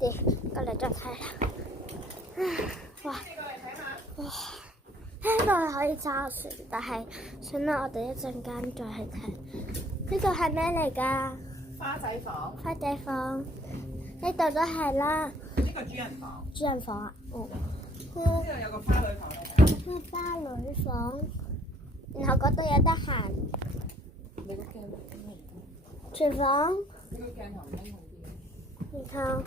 哋過嚟再睇啦。哇！呢度係可以揸船，但係算啦，我哋一陣間再去睇。呢個係咩嚟㗎？花仔房。花仔房，呢度都係啦。呢個主人房。主人房啊，哦。呢度有個花女房嚟。咩花女房？然後嗰度有得行。你個鏡廚房。呢個鏡頭咩好啲？然後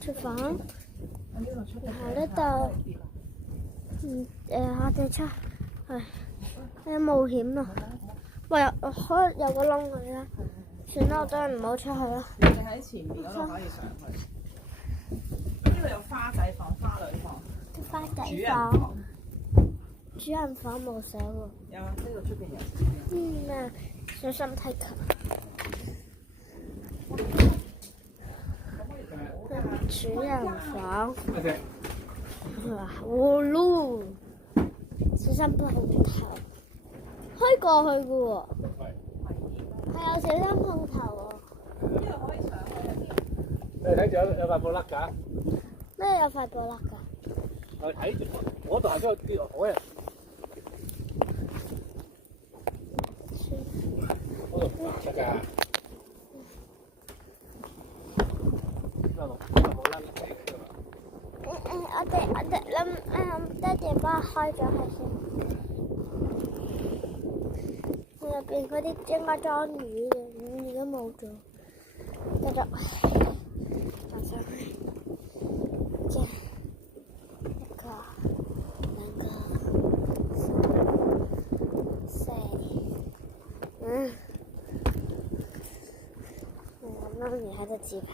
廚房。呢度出然後呢度。我哋出去，有冒險咯。喂，可能有個窿嚟啦。算啦，我都係唔好出去啦。你哋喺前面嗰度可以上去。呢度有花仔房、花女房。花仔房。房。主人房冇寫喎。有啊，呢度出邊有。咩？小心踢球。主人房。葫蘆，小心碰頭，可以過去嘅喎，係啊，小心碰頭喎。呢度可以上去。你睇住有塊布甩㗎？咩有塊布甩㗎？我睇住，嗰度係都跌落海啊！嗰度唔得㗎。我哋諗爹哋幫我開咗佢先。入邊嗰啲應該裝魚嘅，魚都冇咗。繼續爬上去，一個、兩個、四，媽咪喺度自拍。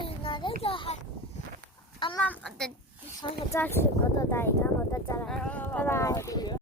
原來呢個係啱啱我哋上次揸船嗰度，但係而家冇得揸啦。拜拜。